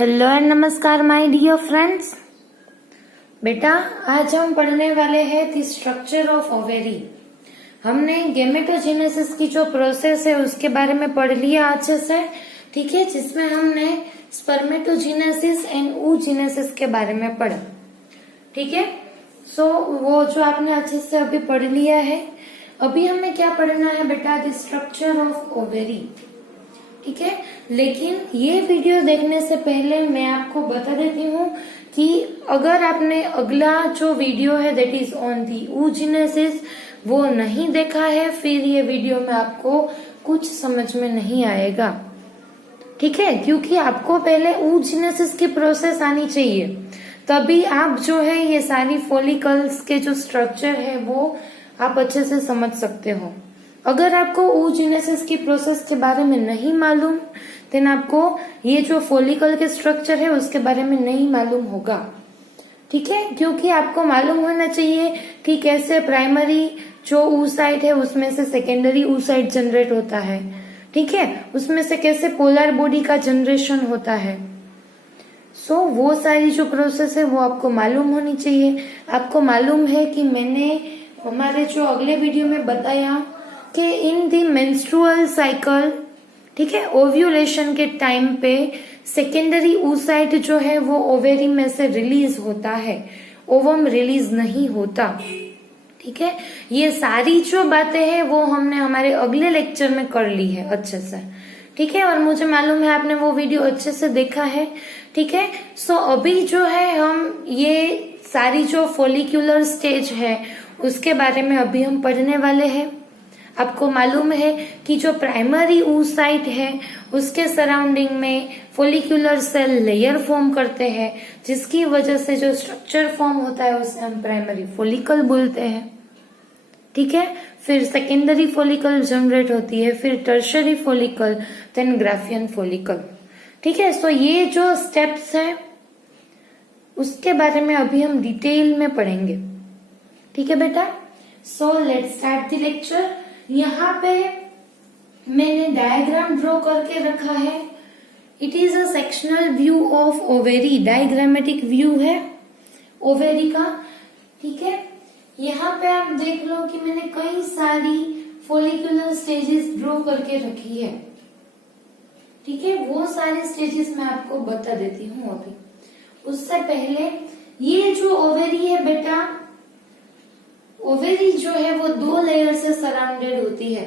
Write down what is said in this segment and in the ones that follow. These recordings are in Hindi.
हेलो एंड नमस्कार माय डियर फ्रेंड्स। बेटा आज हम पढ़ने वाले हैं द स्ट्रक्चर ऑफ ओवेरी। हमने गेमेटोजेनेसिस की जो प्रोसेस है उसके बारे में पढ़ लिया अच्छे से, ठीक है, जिसमें हमने स्पर्मेटोजेनेसिस एंड oogenesis के बारे में पढ़ा, ठीक है। सो वो जो आपने अच्छे से अभी पढ़ लिया है। अभी हमें क्या पढ़ना है बेटा? द स्ट्रक्चर ऑफ ओवेरी, ठीक है। लेकिन ये वीडियो देखने से पहले मैं आपको बता देती हूँ कि अगर आपने अगला जो वीडियो है that is on the oogenesis वो नहीं देखा है, फिर ये वीडियो में आपको कुछ समझ में नहीं आएगा, ठीक है। क्योंकि आपको पहले oogenesis की प्रोसेस आनी चाहिए, तभी आप जो है ये सारी फॉलिकल्स के जो स्ट्रक्चर है वो आप अच्छे से समझ सकते हो। अगर आपको oogenesis की प्रोसेस के बारे में नहीं मालूम देन आपको ये जो फॉलिकल के स्ट्रक्चर है उसके बारे में नहीं मालूम होगा, ठीक है। क्योंकि आपको मालूम होना चाहिए कि कैसे प्राइमरी जो oocyte है उसमें से सेकेंडरी oocyte जनरेट होता है, ठीक है, उसमें से कैसे पोलर बॉडी का जनरेशन होता है। सो वो सारी जो प्रोसेस है वो आपको मालूम होनी चाहिए। आपको मालूम है कि मैंने हमारे जो अगले वीडियो में बताया कि इन द मेंस्ट्रुअल साइकिल, ठीक है, ओव्यूलेशन के टाइम पे सेकेंडरी oocyte जो है वो ओवेरी में से रिलीज होता है, ओवम रिलीज नहीं होता, ठीक है। ये सारी जो बातें हैं वो हमने हमारे अगले लेक्चर में कर ली है अच्छे से, ठीक है। और मुझे मालूम है आपने वो वीडियो अच्छे से देखा है, ठीक है। सो अभी जो है हम ये सारी जो फॉलिक्यूलर स्टेज है उसके बारे में अभी हम पढ़ने वाले हैं। आपको मालूम है कि जो प्राइमरी oocyte है उसके सराउंडिंग में फॉलिक्यूलर सेल लेयर फॉर्म करते हैं, जिसकी वजह से जो स्ट्रक्चर फॉर्म होता है उसे हम प्राइमरी फॉलिकल बोलते हैं, ठीक है। फिर सेकेंडरी फॉलिकल जनरेट होती है, फिर tertiary follicle, then Graafian follicle, ठीक है। सो ये जो स्टेप्स हैं उसके बारे में अभी हम डिटेल में पढ़ेंगे, ठीक है बेटा। So let's start the lecture. यहाँ पे मैंने डायग्राम ड्रॉ करके रखा है। It is a sectional view of ovary, diagrammatic view है ओवेरी का, ठीक है। यहाँ पे आप देख लो कि मैंने कई सारी फॉलिक्यूलर स्टेजेस ड्रॉ करके रखी है, ठीक है। वो सारे स्टेजेस मैं आपको बता देती हूँ अभी। उससे पहले ये जो ओवेरी है बेटा, ओवेरी जो है वो 2 लेयर से सराउंडेड होती है।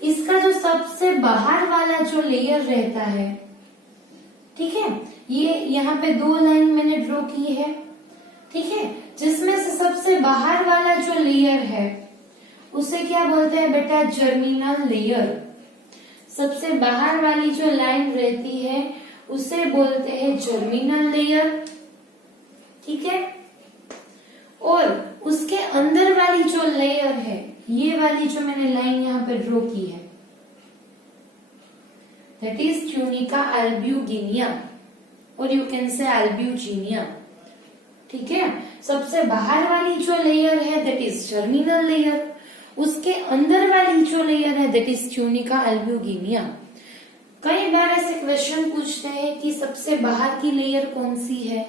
इसका जो सबसे बाहर वाला जो लेयर रहता है, ठीक है, ये यहाँ पे 2 लाइन मैंने ड्रॉ की है, ठीक है। जिसमें से सबसे बाहर वाला जो लेयर है उसे क्या बोलते हैं बेटा? Germinal layer. सबसे बाहर वाली जो लाइन रहती है उसे बोलते हैं जर्मिनल लेयर, ठीक है। और उसके अंदर वाली जो लेयर है, ये वाली जो मैंने लाइन यहाँ पे ड्रॉ की है, दैट इज ट्यूनिका अल्ब्यूगिनिया और यू कैन से अल्ब्यूजिनिया, ठीक है। सबसे बाहर वाली जो लेयर है दैट इज जर्मिनल लेयर, उसके अंदर वाली जो लेयर है दैट इज ट्यूनिका अल्ब्यूगिनिया। कई बार ऐसे क्वेश्चन पूछते हैं कि सबसे बाहर की लेयर कौन सी है,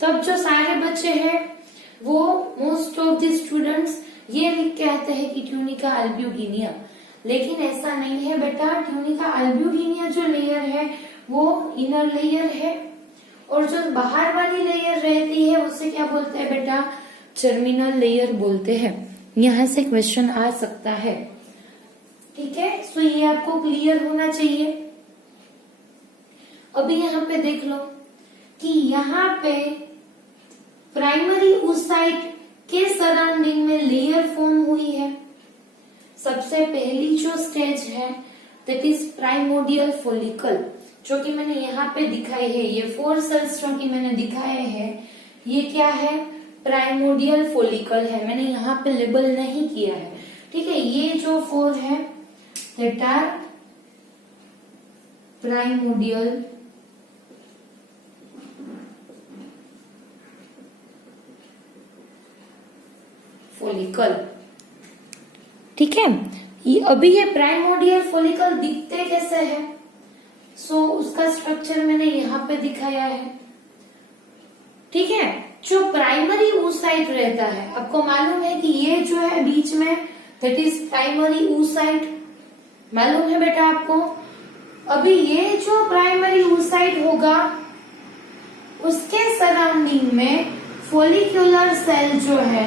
तब जो सारे बच्चे हैं वो मोस्ट ऑफ द स्टूडेंट्स ये लिख के आते हैं कि ट्यूनिका अल्ब्यूगिनिया, लेकिन ऐसा नहीं है बेटा। ट्यूनिका अल्ब्यूगिनिया जो लेयर है वो इनर लेयर है, और जो बाहर वाली लेयर रहती है उसे क्या बोलते हैं बेटा? जर्मिनल लेयर बोलते हैं। यहाँ से क्वेश्चन आ सकता है, ठीक है। सो ये आपको क्लियर होना चाहिए। अभी यहाँ पे देख लो कि यहाँ पे प्राइमरी oocyte के सराउंडिंग में लेयर फॉर्म हुई है। सबसे पहली जो स्टेज है दैट इज प्राइमोडियल फॉलिकल, जो कि मैंने यहाँ पे दिखाई है। ये 4 सेल्स जो कि मैंने दिखाए हैं ये क्या है? प्राइमोडियल फॉलिकल है। मैंने यहाँ पे लेबल नहीं किया है, ठीक है। ये जो 4 है दैट आर प्राइमोडियल फॉलिकल, ठीक है। अभी ये प्राइमोडियल फॉलिकल दिखते कैसे है? सो उसका स्ट्रक्चर मैंने यहाँ पे दिखाया है। ठीक है, जो प्राइमरी oocyte रहता है, आपको मालूम है कि ये जो है बीच में, दैट इज प्राइमरी oocyte, मालूम है बेटा आपको। अभी ये जो प्राइमरी oocyte होगा उसके सराउंडिंग में फोलिकुलर सेल जो है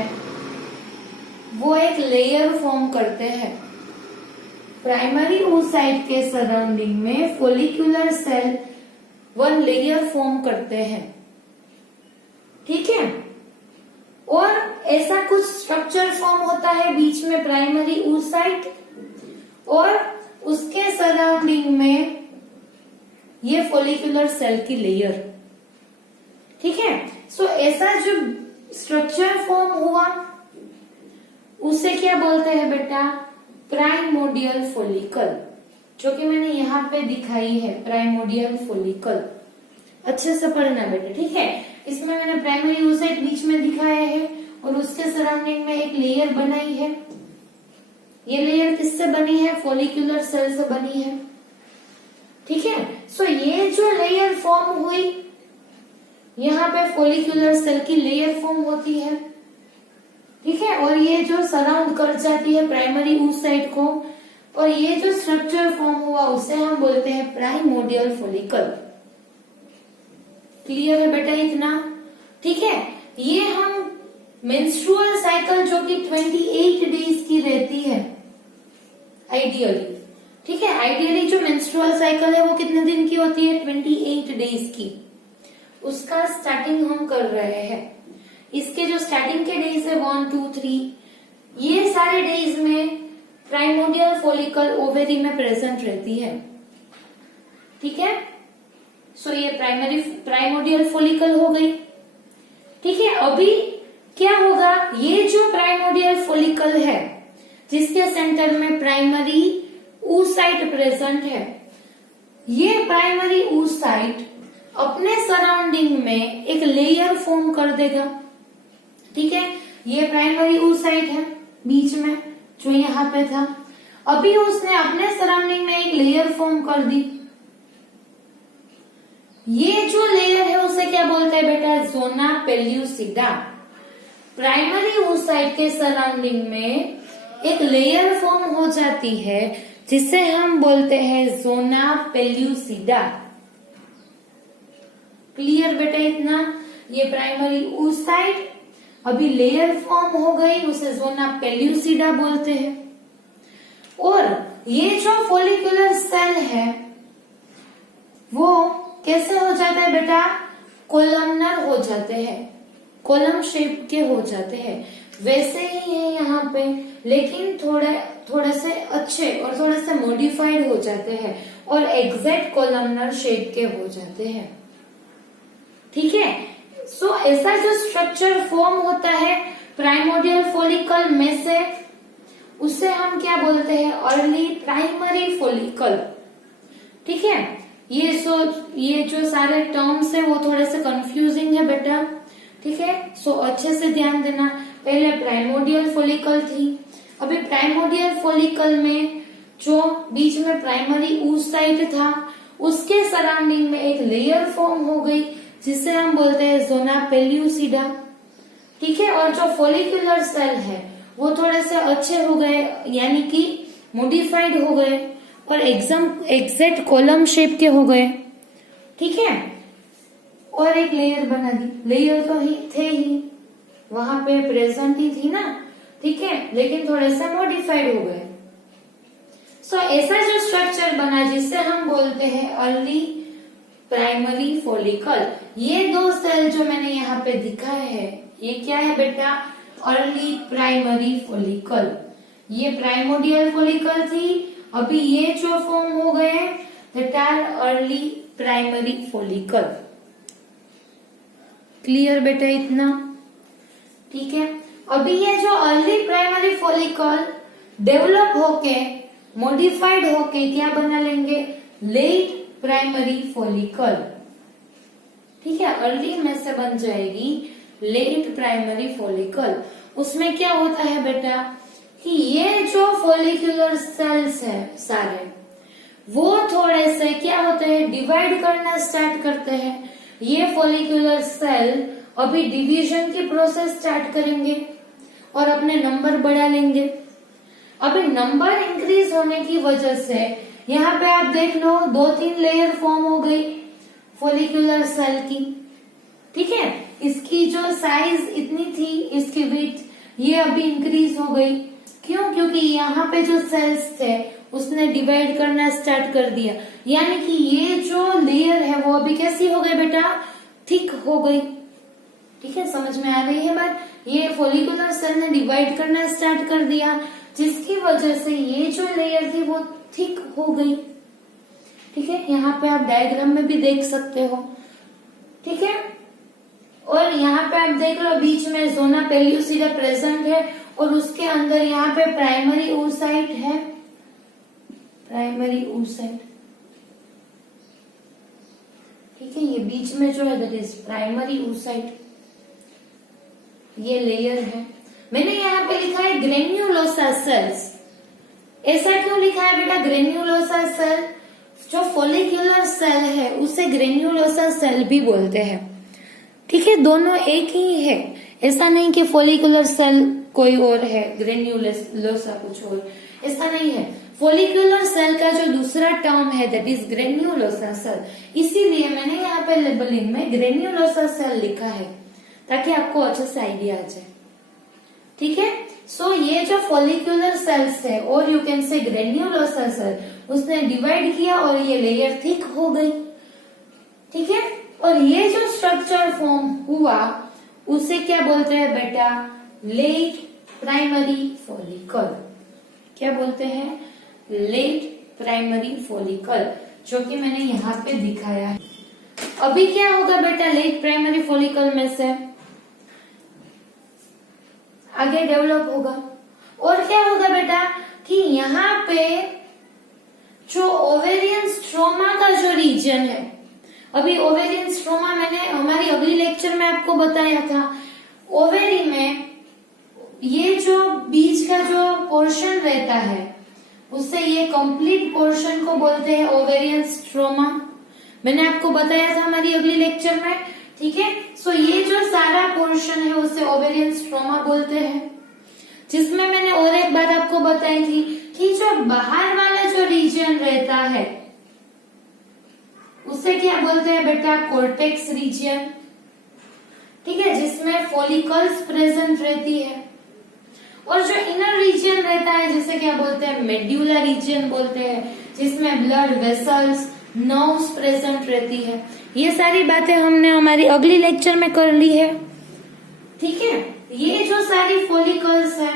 वो एक लेयर फॉर्म करते हैं। प्राइमरी oocyte के सराउंडिंग में follicular cell one layer form करते हैं। ठीक है, और ऐसा कुछ स्ट्रक्चर फॉर्म होता है बीच में प्राइमरी oocyte और उसके सराउंडिंग में ये फोलिकुलर सेल की लेयर। ठीक है, सो ऐसा जो स्ट्रक्चर फॉर्म हुआ उसे क्या बोलते हैं बेटा, प्राइमोडियल फोलिकल, जो कि मैंने यहाँ पे दिखाई है, प्राइमोडियल फोलिकल। अच्छे से पढ़ना बेटा। ठीक है, इसमें मैंने प्राइमरी oocyte बीच में दिखाया है और उसके सराउंडिंग में एक लेयर बनाई है। ये लेयर किससे बनी है, फोलिकुलर सेल से बनी है। ठीक है, सो ये जो लेयर फॉर्म हुई, यहाँ पे फोलिकुलर सेल की लेयर फॉर्म होती है। ठीक है, और ये जो सराउंड कर जाती है प्राइमरी oocyte को, और ये जो स्ट्रक्चर फॉर्म हुआ उसे हम बोलते हैं प्राइमोडियल फोलिकल। क्लियर है बेटा इतना? ठीक है, ये हम मेंस्ट्रुअल साइकिल जो कि 28 डेज की रहती है आइडियली। ठीक है, आइडियली जो मेंस्ट्रुअल साइकिल है वो कितने दिन की होती है, 28 डेज की। उसका स्टार्टिंग हम कर रहे हैं। इसके जो स्टार्टिंग के डेज है 1, 2, 3, ये सारे डेज में प्राइमोडियल फोलिकल ओवेरी में प्रेजेंट रहती है। ठीक है, सो ये प्राइमोडियल फोलिकल हो गई। ठीक है, अभी क्या होगा, ये जो प्राइमोडियल फोलिकल है जिसके सेंटर में प्राइमरी oocyte प्रेजेंट है, ये प्राइमरी oocyte अपने सराउंडिंग में एक लेयर फॉर्म कर देगा। ठीक है, ये प्राइमरी oocyte है बीच में जो यहाँ पे था, अभी उसने अपने सराउंडिंग में एक लेयर फॉर्म कर दी। ये जो लेयर है उसे क्या बोलते हैं बेटा, जोना पेल्यूसिडा। प्राइमरी oocyte के सराउंडिंग में एक लेयर फॉर्म हो जाती है जिसे हम बोलते हैं जोना पेल्यूसिडा। क्लियर बेटा इतना? ये प्राइमरी oocyte अभी लेयर फॉर्म हो गई, उसे जोना पेल्यूसिडा बोलते हैं। और ये जो फोलिकुलर सेल है वो कैसे हो जाता है बेटा, कोलमनर हो जाते हैं, कॉलम शेप के हो जाते हैं। वैसे ही है यहाँ पे, लेकिन थोड़े से अच्छे और थोड़े से मॉडिफाइड हो जाते हैं और एग्जैक्ट कोलमनर शेप के हो जाते हैं। ठीक है, सो ऐसा जो स्ट्रक्चर फॉर्म होता है प्राइमोडियल फोलिकल में से, उसे हम क्या बोलते हैं, अर्ली प्राइमरी फोलिकल। ठीक है, ये जो सारे टर्म्स है वो थोड़े से कंफ्यूजिंग है बेटा। ठीक है, सो अच्छे से ध्यान देना। पहले प्राइमोडियल फोलिकल थी, अभी प्राइमोडियल फोलिकल में जो बीच में प्राइमरी oocyte था उसके सराउंडिंग में एक लेयर फॉर्म हो गई जिसे हम बोलते हैं जोना पेल्यूसिडा। ठीक है, और जो फोलिकुलर सेल है वो थोड़े से अच्छे हो गए, यानी कि मॉडिफाइड हो गए और एग्जैक्ट कॉलम शेप के हो गए। ठीक है, और एक लेयर बना दी, लेयर तो ही थे ही, वहां पे प्रेजेंट ही थी ना। ठीक है, लेकिन थोड़े से मॉडिफाइड हो गए। सो ऐसा जो स्ट्रक्चर बना जिससे हम बोलते हैं अर्ली प्राइमरी फोलिकल। ये दो सेल जो मैंने यहाँ पे दिखाए हैं, ये क्या है बेटा, अर्ली प्राइमरी फोलिकल। ये प्राइमोडियल फोलिकल थी, अभी ये जो फॉर्म हो गए that are early primary follicle. Clear बेटा इतना? ठीक है, अभी ये जो अर्ली प्राइमरी फोलिकल डेवलप होके मॉडिफाइड होके क्या बना लेंगे, लेट प्राइमरी फोलिकल। ठीक है, अर्ली में से बन जाएगी लेट प्राइमरी फोलिकल। उसमें क्या होता है बेटा कि ये जो फोलिकुलर सेल्स है सारे, वो थोड़े से क्या होते हैं, डिवाइड करना स्टार्ट करते हैं। ये फॉलिकुलर सेल अभी डिवीजन की प्रोसेस स्टार्ट करेंगे और अपने नंबर बढ़ा लेंगे। अभी नंबर इंक्रीज होने की वजह से यहाँ पे आप देख लो 2-3 लेयर फॉर्म हो गई फॉलिकुलर सेल की। ठीक है, इसकी जो साइज इतनी थी, इसकी विड्थ, ये अभी इंक्रीज हो गई। क्यों? क्योंकि यहाँ पे जो सेल्स थे उसने डिवाइड करना स्टार्ट कर दिया, यानी कि ये जो लेयर है वो अभी कैसी हो गई बेटा, थिक हो गई। ठीक है, समझ में आ रही है बात। ये फॉलिकुलर सेल ने डिवाइड करना स्टार्ट कर दिया, जिसकी वजह से ये जो लेयर थी वो थिक हो गई। ठीक है, यहाँ पे आप डायग्राम में भी देख सकते हो। ठीक है, और यहाँ पे आप देख लो बीच में जोना पेल्यूसिडा प्रेजेंट है और उसके अंदर यहाँ पे प्राइमरी oocyte है, प्राइमरी oocyte। ठीक है, ये बीच में जो है दैट इज प्राइमरी oocyte, ये लेयर है। मैंने यहाँ पे लिखा है ग्रेन्युलोसा सेल्स। ऐसा क्यों लिखा है बेटा ग्रेन्युलोसा सेल? जो फॉलिकुलर सेल है उसे ग्रेन्युलोसा सेल भी बोलते हैं। ठीक है, दोनों एक ही है, ऐसा नहीं कि फॉलिकुलर सेल कोई और है, ग्रेन्युलोसा कुछ और, ऐसा नहीं है। फॉलिकुलर सेल का जो दूसरा टर्म है दैट इज ग्रेन्युलोसा सेल, इसीलिए मैंने यहाँ पे लेबलिंग में ग्रेन्युलोसा सेल लिखा है ताकि आपको अच्छे से आइडिया आ जाए। ठीक है, सो ये जो फॉलिकुलर सेल्स है और you can say granulosa cell, उसने डिवाइड किया और ये लेयर थिक हो गई। ठीक है, और ये जो स्ट्रक्चर फॉर्म हुआ उसे क्या बोलते हैं बेटा, लेट प्राइमरी फॉलिकल। क्या बोलते हैं? लेट प्राइमरी फॉलिकल, जो कि मैंने यहाँ पे दिखाया है। अभी क्या होगा बेटा लेट प्राइमरी फॉलिकल में से आगे डेवलप होगा, और क्या होगा बेटा कि यहाँ पे जो ओवेरियन स्ट्रोमा का जो रीजन है, अभी ओवेरियन स्ट्रोमा मैंने हमारी अगली लेक्चर में आपको बताया था। ओवेरी में ये जो बीच का जो पोर्शन रहता है उससे ये कंप्लीट पोर्शन को बोलते हैं ओवेरियन स्ट्रोमा। मैंने आपको बताया था हमारी अगली लेक्चर में। ठीक है, सो ये जो सारा पोर्शन है उसे ओवेरियन स्ट्रोमा बोलते हैं। जिसमें मैंने और एक बात आपको बताई थी कि जो बाहर वाला जो रीजन रहता है उसे क्या बोलते हैं बेटा, कोर्टेक्स रीजन। ठीक है, जिसमें फॉलिकल्स प्रेजेंट रहती है। और जो इनर रीजन रहता है जिसे क्या बोलते हैं, मेड्यूला रीजन बोलते हैं, जिसमें ब्लड वेसल्स, नर्व्स प्रेजेंट रहती है। ये सारी बातें हमने हमारी अगली लेक्चर में कर ली है। ठीक है, ये जो सारी फॉलिकल्स है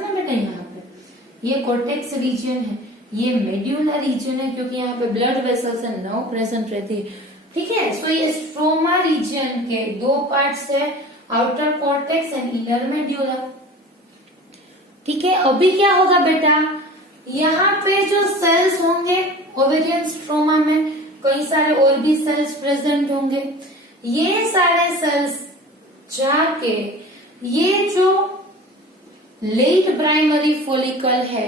ना बेटा, यहाँ पे ये कोर्टेक्स रीजन है, ये मेड्यूला रीजन है क्योंकि यहाँ पे blood vessels and nerve present रहती है। ठीक है, सो ये स्ट्रोमा रीजन के दो पार्ट्स है, outer cortex and inner medulla. ठीक है, अभी क्या होगा बेटा, यहाँ पे जो सेल्स होंगे ओवेरियन स्ट्रोमा में, कई सारे और भी सेल्स प्रेजेंट होंगे। ये सारे सेल्स जाके ये जो लेट प्राइमरी फॉलिकल है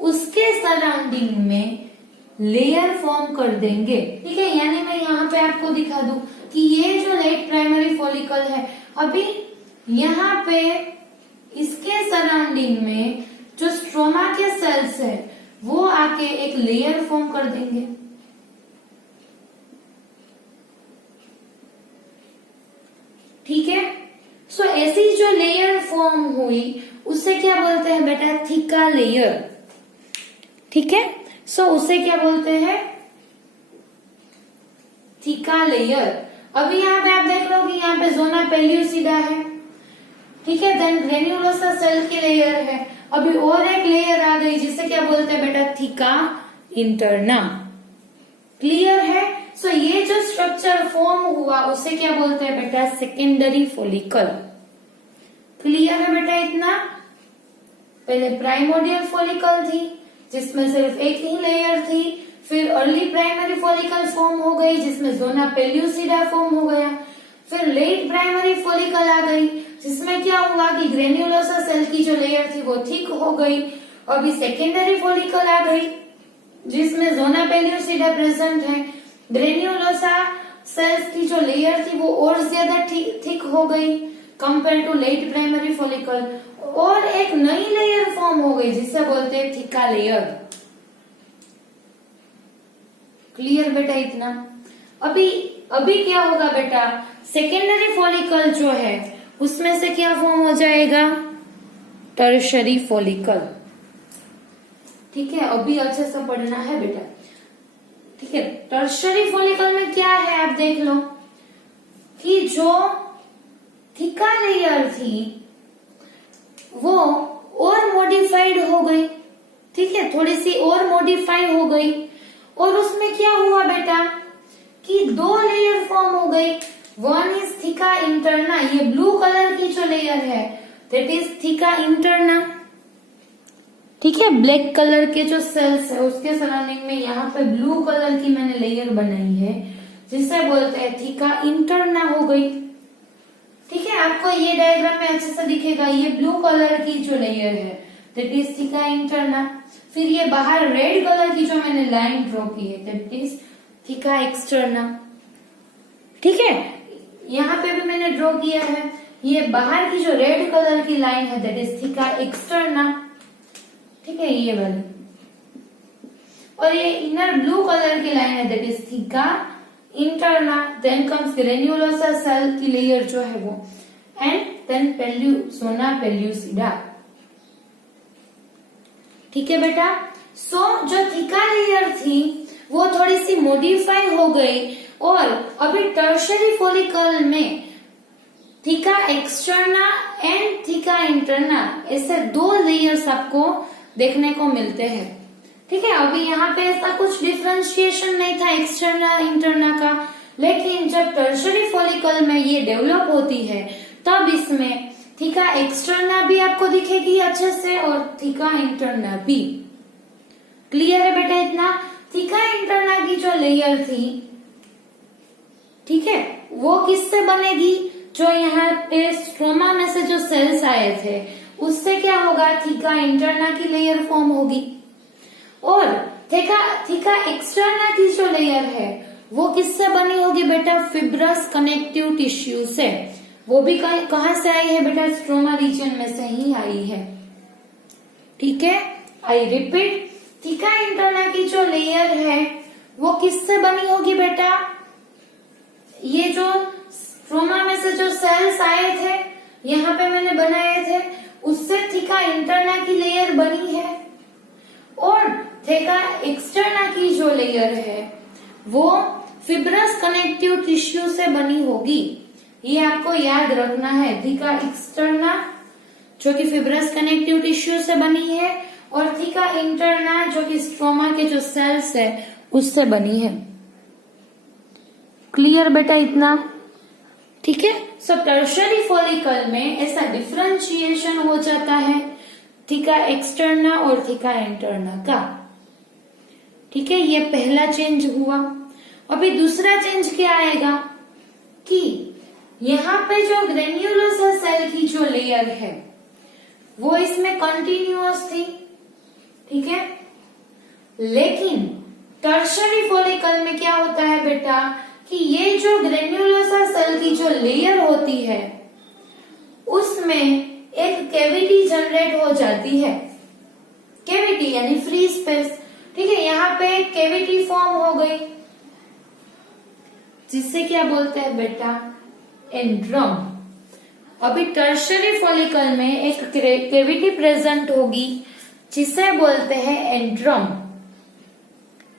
उसके सराउंडिंग में लेयर फॉर्म कर देंगे। ठीक है, यानी मैं यहाँ पे आपको दिखा दूं कि ये जो लेट प्राइमरी फॉलिकल है अभी यहाँ पे इसके सराउंडिंग में जो स्ट्रोमा के सेल्स है वो आके एक लेयर फॉर्म कर देंगे। ठीक है, सो ऐसी जो लेयर फॉर्म हुई उसे क्या बोलते हैं बेटा, थिका लेयर। ठीक है, सो उसे क्या बोलते हैं, थिका लेयर। अभी यहाँ पे आप देख लो कि यहाँ पे जोना पेल्यूसिडा है। ठीक है, देन ग्रेन्युलोसा सेल की लेयर है। अभी और एक लेयर आ गई जिसे क्या बोलते हैं बेटा, थिका इंटरना। क्लियर है? सो ये जो स्ट्रक्चर फॉर्म हुआ उसे क्या बोलते हैं बेटा, सेकेंडरी फॉलिकल। क्लियर है बेटा इतना? पहले प्राइमोडियल फॉलिकल थी जिसमें सिर्फ एक ही लेयर थी, फिर अर्ली प्राइमरी फॉलिकल फॉर्म हो गई जिसमें जोना पेल्यूसिडा फॉर्म हो गया, फिर लेट प्राइमरी फॉलिकल आ गई जिसमें क्या हुआ कि ग्रेन्युलोसा सेल की जो लेयर थी वो थिक हो गई। अभी सेकेंडरी फॉलिकल आ गई। जिसमें जोना पेल्यूसिडा प्रेजेंट है। ग्रेन्युलोसा सेल्स की जो लेयर थी वो और ज्यादा थिक हो गई compare to late primary follicle, और एक नई लेयर फॉर्म हो गई जिसे बोलते हैं थिका लेयर। क्लियर बेटा इतना? अभी अभी क्या होगा बेटा, सेकेंडरी फॉलिकल जो है उसमें से क्या फॉर्म हो जाएगा, टर्शरी फॉलिकल। ठीक है, अभी अच्छे से पढ़ना है बेटा। ठीक है, टर्शरी फॉलिकल में क्या है आप देख लो कि जो थिका लेयर थी वो और मॉडिफाइड हो गई। ठीक है, थोड़ी सी और मॉडिफाई हो गई, और उसमें क्या हुआ बेटा कि दो लेयर फॉर्म हो गई। वन इज थिका इंटरना, ये ब्लू कलर की जो लेयर है दैट इज थिका इंटरना। ठीक है, ब्लैक कलर के जो सेल्स है उसके सराउंडिंग में यहाँ पे ब्लू कलर की मैंने लेयर बनाई है जिसे बोलते हैं थिका इंटरना हो गई। ठीक है, आपको ये डायग्राम में अच्छे से दिखेगा, ये ब्लू कलर की जो लेयर है दैट इज थिका इंटरना। फिर ये बाहर रेड कलर की जो मैंने लाइन ड्रॉ की है दैट इज थिका एक्सटर्ना। ठीक है, यहाँ पे भी मैंने ड्रॉ किया है, ये बाहर की जो रेड कलर की लाइन है दैट इज थिका एक्सटर्ना। ठीक है, ये वाली, और ये इनर ब्लू कलर की लाइन है that is theca interna. Then comes granulosa cell की लेयर जो है वो, एंड देन जोना पेल्यूसिडा। ठीक है बेटा, सो जो थिका लेयर थी वो थोड़ी सी मॉडिफाई हो गई, और अभी टर्शरी फॉलिकल में थिका एक्सटर्ना एंड थिका इंटरना ऐसे दो लेयर्स आपको देखने को मिलते हैं। ठीक है, अभी यहाँ पे ऐसा कुछ डिफरेंशिएशन नहीं था एक्सटर्ना इंटरना का, लेकिन जब टर्शरी फॉलिकल में ये डेवलप होती है तब इसमें थिका एक्सटर्ना भी आपको दिखेगी अच्छे से और थिका इंटरना भी। क्लियर है बेटा इतना? थिका इंटरना की जो लेयर थी, ठीक है, वो किससे बनेगी, जो यहाँ पे स्ट्रोमा में से जो सेल्स आए थे उससे क्या होगा, थिका इंटरना की लेयर फॉर्म होगी। और थिका एक्सटर्ना की जो लेयर है वो किससे बनी होगी बेटा, फिब्रस कनेक्टिव टिश्यू से। वो भी कहां से आई है बेटा, स्ट्रोमा रीजन में से ही आई है। ठीक है, आई रिपीट, थिका इंटरना की जो लेयर है वो किससे बनी होगी बेटा, ये जो स्ट्रोमा में से जो सेल्स आए थे यहाँ पे मैंने बनाए थे उससे थिका इंटरना की लेयर बनी है, और थिका एक्सटर्ना की जो लेयर है वो फिब्रस कनेक्टिव टिश्यू से बनी होगी। ये आपको याद रखना है, थिका एक्सटर्ना जो कि फिब्रस कनेक्टिव टिश्यू से बनी है, और थिका इंटरना जो कि स्ट्रोमा के जो सेल्स है उससे बनी है। क्लियर बेटा इतना? ठीक है, सो टर्शरी फॉलिकल में ऐसा डिफरेंशिएशन हो जाता है थिका एक्सटर्ना और थिका इंटरना का। ठीक है, ये पहला चेंज हुआ। अभी दूसरा चेंज क्या आएगा कि यहाँ पे जो ग्रेन्युलोसा सेल की जो लेयर है वो इसमें कंटिन्यूअस थी। ठीक है, लेकिन टर्शरी फॉलिकल में क्या होता है बेटा कि ये जो ग्रेन्युलोसा सेल की जो लेयर होती है उसमें एक कैविटी जनरेट हो जाती है। कैविटी यानी फ्री स्पेस। ठीक है, यहाँ पे एक कैविटी फॉर्म हो गई जिसे क्या बोलते हैं बेटा, एंड्रम। अभी टर्शरी फॉलिकल में एक कैविटी प्रेजेंट होगी जिसे बोलते हैं एंड्रम।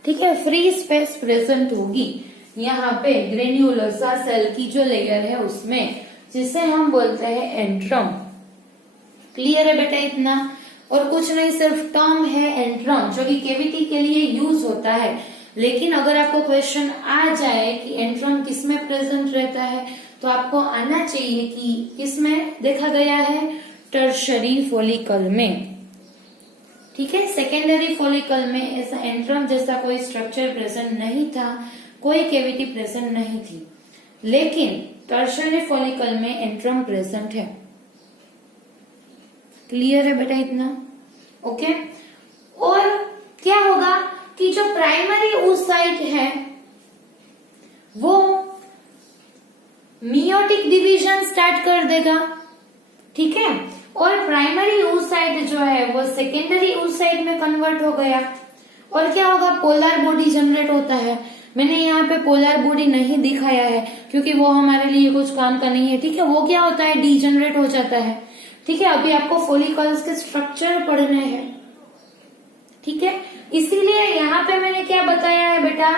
ठीक है, फ्री स्पेस प्रेजेंट होगी यहाँ पे ग्रेन्युलोसा सेल की जो लेयर है उसमें, जिसे हम बोलते हैं एंट्रम। क्लियर है बेटा इतना? और कुछ नहीं, सिर्फ टर्म है एंट्रम जो कि कैविटी के लिए यूज होता है। लेकिन अगर आपको क्वेश्चन आ जाए कि एंट्रम किसमें प्रेजेंट रहता है तो आपको आना चाहिए कि किसमें देखा गया है, टर्शरी फॉलिकल में। ठीक है, सेकेंडरी फॉलिकल में ऐसा एंट्रम जैसा कोई स्ट्रक्चर प्रेजेंट नहीं था, कोई कैविटी प्रेजेंट नहीं थी, लेकिन टर्शरी फॉलिकल में एंट्रम प्रेजेंट है। क्लियर है बेटा इतना? ओके, और क्या होगा कि जो प्राइमरी oocyte है वो मियोटिक डिवीजन स्टार्ट कर देगा, ठीक है, और प्राइमरी oocyte जो है वो सेकेंडरी oocyte में कन्वर्ट हो गया, और क्या होगा, पोलर बॉडी जनरेट होता है। मैंने यहाँ पे पोलर बॉडी नहीं दिखाया है क्योंकि वो हमारे लिए कुछ काम का नहीं है, ठीक है। वो क्या होता है, डीजनरेट हो जाता है, ठीक है। अभी आपको फॉलिकल्स के स्ट्रक्चर पढ़ने हैं, ठीक है। इसीलिए यहाँ पे मैंने क्या बताया है बेटा,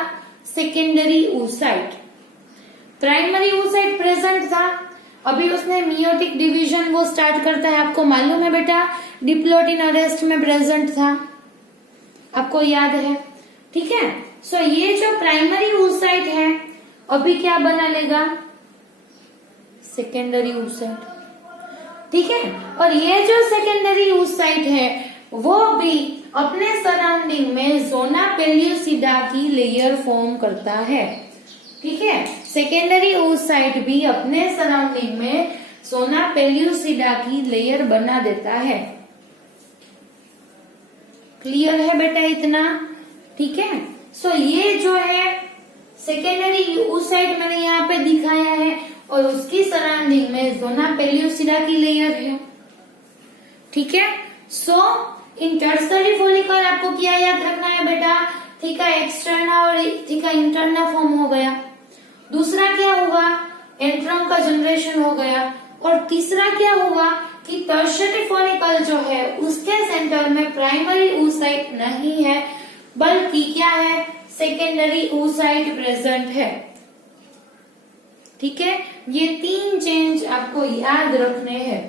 secondary oocyte। Primary oocyte present था, अभी उसने मियोटिक डिवीजन वो स्टार्ट करता है, आपको मालूम है बेटा, डिप्लोटिन अरेस्ट में प्रेजेंट था, आपको याद है, ठीक है। सो ये जो प्राइमरी oocyte है अभी क्या बना लेगा, सेकेंडरी oocyte, ठीक है। और ये जो सेकेंडरी oocyte है वो भी अपने सराउंडिंग में जोना पेल्यूसिडा की लेयर फॉर्म करता है, ठीक है। सेकेंडरी oocyte भी अपने सराउंडिंग में जोना पेल्यूसिडा की लेयर बना देता है। क्लियर है बेटा इतना, ठीक है। सो ये जो है सेकेंडरी oocyte मैंने यहाँ पे दिखाया है और उसकी सराउंडिंग में जोना पेल्यूसिडा की लेयर है, ठीक है। सो इन टर्सरी फॉलिकल आपको क्या याद रखना है बेटा, थीका एक्सटर्ना और थीका इंटरना फॉर्म हो गया। दूसरा क्या हुआ, एंट्रम का जनरेशन हो गया। और तीसरा क्या हुआ कि टर्शरी फॉलिकल जो है उसके सेंटर में प्राइमरी oocyte नहीं है बल्कि क्या है, सेकेंडरी oocyte प्रेजेंट है, ठीक है। ये 3 चेंज आपको याद रखने हैं।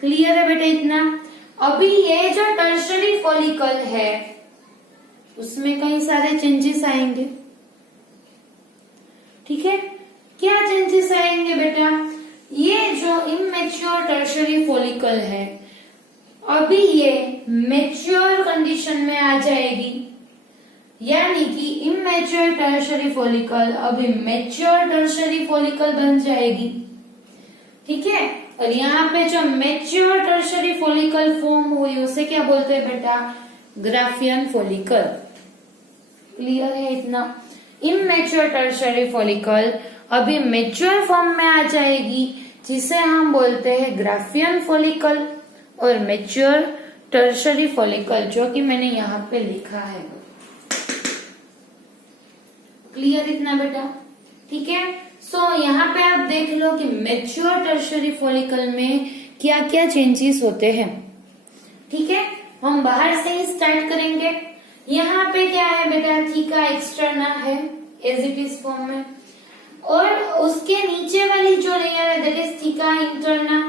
क्लियर है बेटा इतना। अभी ये जो टर्शरी फॉलिकल है उसमें कई सारे चेंजेस आएंगे, ठीक है। क्या चेंजेस आएंगे बेटा, ये जो इमेच्योर टर्शरी फॉलिकल है अभी ये मेच्योर कंडीशन में आ जाएगी, यानी कि इमेच्योर टर्शरी फॉलिकल अभी मेच्योर टर्शरी फॉलिकल बन जाएगी, ठीक है। और यहाँ पे जो मेच्योर टर्शरी फॉलिकल फॉर्म हुई उसे क्या बोलते हैं बेटा, ग्राफियन फॉलिकल। क्लियर है इतना। इमेच्योर टर्शरी फॉलिकल अभी मेच्योर फॉर्म में आ जाएगी जिसे हम बोलते हैं ग्राफियन फॉलिकल, और मेच्योर टर्शरी फॉलिकल जो कि मैंने यहाँ पे लिखा है। क्लियर इतना बेटा, ठीक है। सो यहाँ पे आप देख लो कि मेच्योर टर्शरी फॉलिकल में क्या क्या चेंजेस होते हैं, ठीक है। हम बाहर से ही स्टार्ट करेंगे। यहाँ पे क्या है बेटा, थीका एक्सटर्ना है एज इट इज फॉर्म में, और उसके नीचे वाली जो लेयर है दैट इज थीका इंटरना,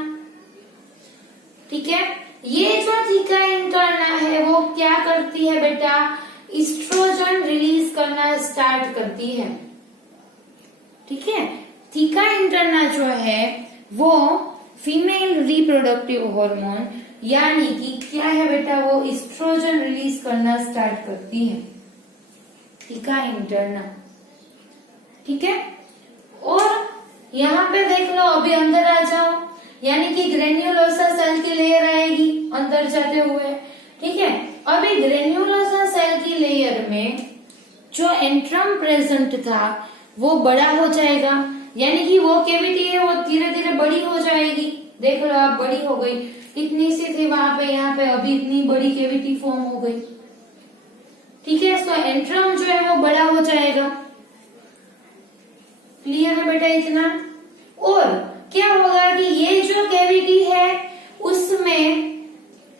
ठीक है। ये जो थीका इंटरना है वो क्या करती है बेटा, एस्ट्रोजन रिलीज करना स्टार्ट करती है, ठीक है। थीका इंटरना जो है वो फीमेल रिप्रोडक्टिव हार्मोन यानी कि क्या है बेटा, वो एस्ट्रोजन रिलीज करना स्टार्ट करती है, थीका इंटरना, ठीक है। और यहाँ पे देख लो, अभी अंदर आ जाओ, यानी कि ग्रेन्युलोसा सेल की लेयर आएगी अंदर जाते हुए, ठीक है। अभी ग्रेन्युलोसा सेल की लेयर में जो एंट्रम प्रेजेंट था वो बड़ा हो जाएगा, यानी कि वो कैविटी है वो धीरे धीरे बड़ी हो जाएगी। देख लो आप, बड़ी हो गई, इतनी सी थी वहां पे, यहाँ पे अभी इतनी बड़ी कैविटी फॉर्म हो गई, ठीक है। सो एंट्रम जो है वो बड़ा हो जाएगा। क्लियर है बेटा इतना। और क्या होगा कि ये जो कैविटी है उसमें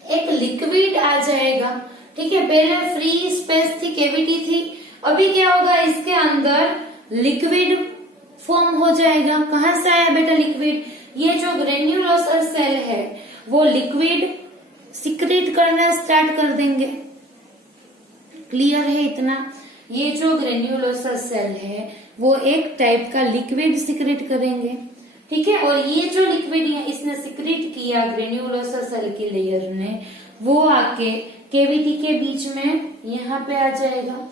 एक लिक्विड आ जाएगा, ठीक है। पहले फ्री स्पेस थी, कैविटी थी, अभी क्या होगा, इसके अंदर लिक्विड फॉर्म हो जाएगा। कहां से आया बेटा लिक्विड, ये जो ग्रेन्युलोसा सेल है वो लिक्विड सिक्रेट करना स्टार्ट कर देंगे। क्लियर है इतना। ये जो ग्रेन्युलोसा सेल है वो एक टाइप का लिक्विड सिक्रेट करेंगे, ठीक है। और ये जो लिक्विड इसने सिक्रेट किया ग्रेन्युलोसा सेल की लेयर ने, वो आके कैविटी के बीच में यहाँ पे आ जाएगा,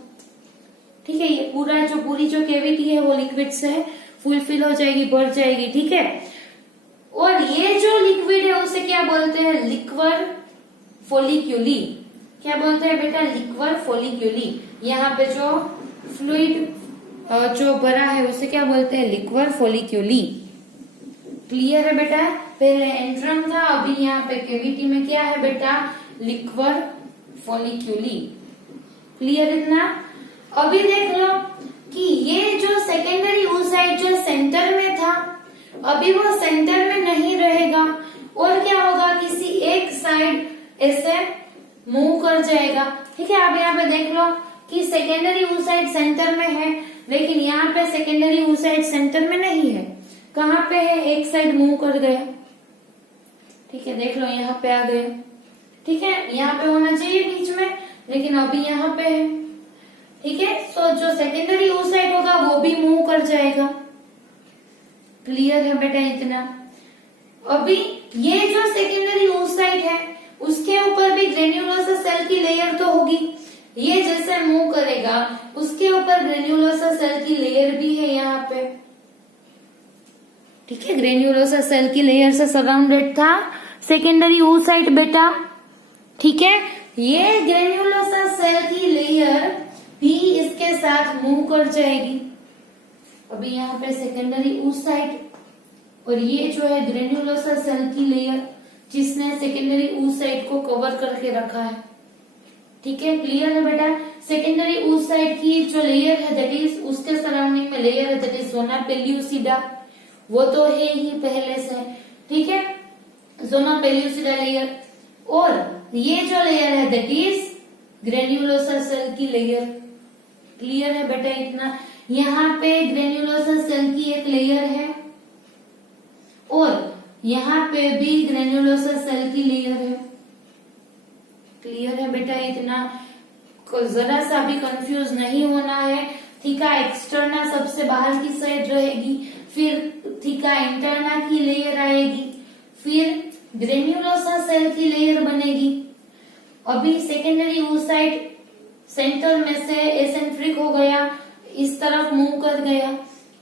ठीक है। ये पूरी जो कैविटी है वो लिक्विड से फुलफिल हो जाएगी, भर जाएगी, ठीक है। और ये जो लिक्विड है उसे क्या बोलते हैं, लिक्वर फोलिक्यूली, क्या बोलते हैं बेटा, लिक्वर फोलिक्यूली। यहाँ पे जो फ्लूइड जो भरा है उसे क्या बोलते हैं, लिक्वर फोलिक्यूली। क्लियर है बेटा, पहले एंट्रम था, अभी यहाँ पे कैविटी में क्या है बेटा, लिक्वर फोलिक्यूली। क्लियर इतना। अभी देख लो कि ये जो सेकेंडरी oocyte जो सेंटर में था, अभी वो सेंटर में नहीं रहेगा और क्या होगा, किसी एक साइड ऐसे मूव कर जाएगा। ठीक है, अब यहाँ पे देख लो कि सेकेंडरी oocyte सेंटर में है, लेकिन यहाँ पे सेकेंडरी oocyte सेंटर में नहीं है, कहाँ पे है, एक साइड मूव कर गया। ठीक है, देख लो यहाँ पे आ गया। ठीक है, यहाँ पे होना चाहिए बीच में, लेकिन अभी यहाँ पे है। ठीक है, तो जो सेकेंडरी oocyte होगा वो भी मूव कर जाएगा। क्लियर है बेटा इतना। अभी ये जो सेकेंडरी oocyte है उसके ऊपर भी ग्रेन्युलोसा सेल की लेयर तो होगी, ये जैसे मूव करेगा उसके ऊपर ग्रेन्युलोसा सेल की लेयर भी है यहाँ पे। ठीक है, ग्रेन्युलोसा सेल की लेयर से सराउंडेड था सेकेंडरी oocyte बेटा। ठीक है, ये ग्रेन्युलोसा सेल की लेयर भी इसके साथ मूव कर जाएगी। अभी यहाँ पे सेकेंडरी oocyte और ये जो है ग्रेन्युलोसा सेल की लेयर जिसने सेकेंडरी oocyte को कवर करके रखा है। ठीक है, क्लियर है बेटा। सेकेंडरी oocyte की जो लेयर है दैट इज, उसके सराउंडिंग में लेयर है दैट इज जोना पेल्यूसिडा, वो तो है ही पहले से। ठीक है, जोना पेल्यूसिडा लेयर, और ये जो लेयर है दैट इज ग्रेन्युलोसा सेल की लेयर। क्लियर है बेटा इतना। यहाँ पे ग्रेन्युलोसा सेल की एक लेयर है और यहाँ पे भी ग्रेन्युलोसा सेल की लेयर है। क्लियर है बेटा इतना, जरा सा भी कंफ्यूज नहीं होना है। थीका एक्सटर्ना सबसे बाहर की साइड रहेगी, फिर थीका इंटरना की लेयर आएगी, फिर ग्रेन्युलोसा सेल की लेयर बनेगी। अभी सेकेंडरी oocyte सेंटर में से एसेंट्रिक हो गया, इस तरफ मूव कर गया,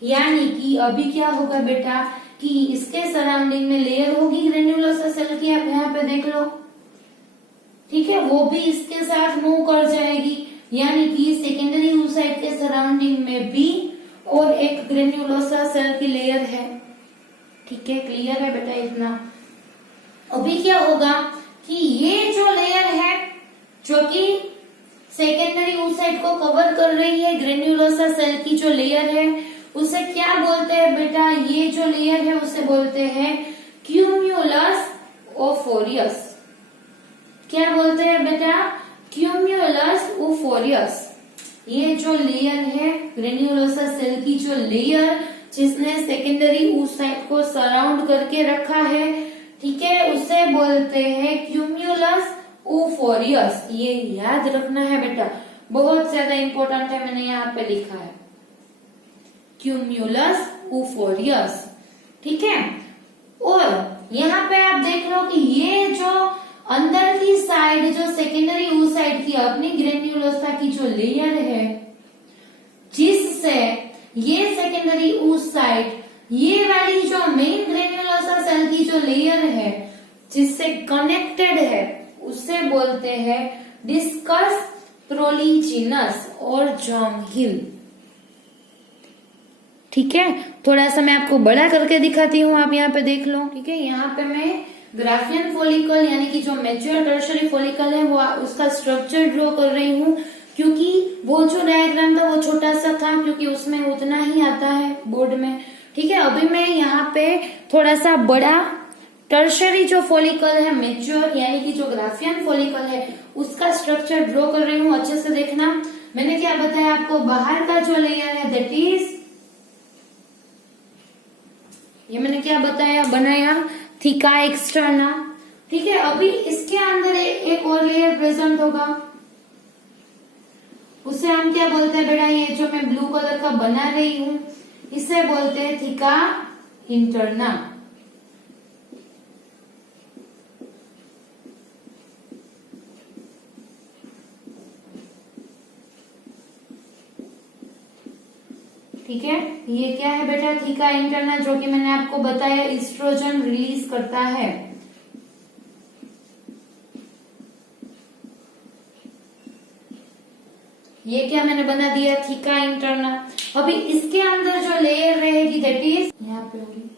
यानी कि अभी क्या होगा बेटा कि इसके सराउंडिंग में लेयर होगी ग्रेन्युलोसा सेल की, आप यहाँ पे देख लो। ठीक है, वो भी इसके साथ मूव कर जाएगी, यानी कि सेकेंडरी oocyte के सराउंडिंग में भी और एक ग्रेन्युलोसा सेल की लेयर है। ठीक है, क्लियर है बेटा इतना। अभी क्या होगा कि ये जो लेयर है जो कि सेकेंडरी oocyte को कवर कर रही है, ग्रेन्युलोसा सेल की जो लेयर है उसे क्या बोलते हैं बेटा, ये जो लेयर है उसे बोलते हैं क्यूम्यूलस ओफोरियस। क्या बोलते हैं बेटा, क्यूम्यूलस ओफोरियस। ये जो लेयर है ग्रेन्युलोसा सेल की जो लेयर जिसने सेकेंडरी oocyte को सराउंड करके रखा है, ठीक है, उसे बोलते हैं क्यूम्यूलस ओफोरियस। ये याद रखना है बेटा, बहुत ज्यादा इंपॉर्टेंट है, मैंने यहाँ पे लिखा है क्यूम्यूलस ओफोरियस। ठीक है, और यहाँ पे आप देख लो कि ये जो अंदर की साइड जो सेकेंडरी oocyte की अपनी ग्रेन्युलोसा की जो लेयर है, जिससे ये सेकेंडरी oocyte ये वाली जो मेन ग्रेन्युलोसा सेल की जो लेयर है जिससे कनेक्टेड है उसे बोलते हैं डिस्कस प्रोलीजिनस और जर्म हिल। ठीक है, थोड़ा सा मैं आपको बड़ा करके दिखाती हूँ, आप यहाँ पे देख लो। ठीक है, यहाँ पे मैं ग्राफियन फॉलिकल यानी कि जो मैच्योर टर्शियरी फॉलिकल है वो उसका स्ट्रक्चर ड्रॉ कर रही हूँ, क्योंकि वो जो डायग्राम था वो छोटा सा था, क्योंकि उसमें उतना ही आता है बोर्ड में। ठीक है, अभी मैं यहाँ पे थोड़ा सा बड़ा टर्शियरी जो फॉलिकल है मैच्योर यानी कि जो ग्राफियन फॉलिकल है उसका स्ट्रक्चर ड्रॉ कर रही हूँ। अच्छे से देखना, मैंने क्या बताया आपको, बाहर का जो लेयर है दैट इज, ये मैंने क्या बताया, बनाया थीका एक्सटर्ना। ठीक है, अभी इसके अंदर एक और लेयर प्रेजेंट होगा, उसे हम क्या बोलते हैं बेटा, ये जो मैं ब्लू कलर का बना रही हूँ इसे बोलते हैं थीका इंटरना। ठीक है, ये क्या है बेटा, थीका इंटरना, जो कि मैंने आपको बताया एस्ट्रोजन रिलीज करता है। ये क्या मैंने बना दिया, थीका इंटरना। अभी इसके अंदर जो लेयर रहेगी दैट इज यहाँ पे होगी,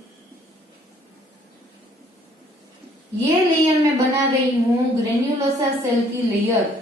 ये लेयर मैं बना रही हूं ग्रेन्युलोसा सेल की लेयर।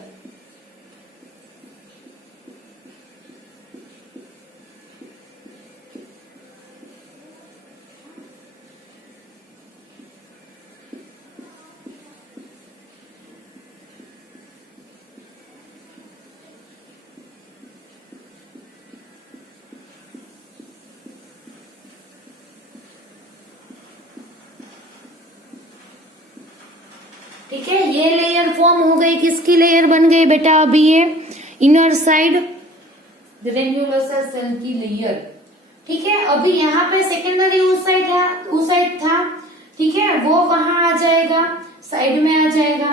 ठीक है, ये लेयर फॉर्म हो गई, किसकी लेयर बन गई बेटा, अभी ये इनर साइड ग्रेन्युलोसा सेल की लेयर। ठीक है, अभी यहाँ पे सेकेंडरी उस साइड था, ठीक है, वो कहाँ आ जाएगा, साइड में आ जाएगा।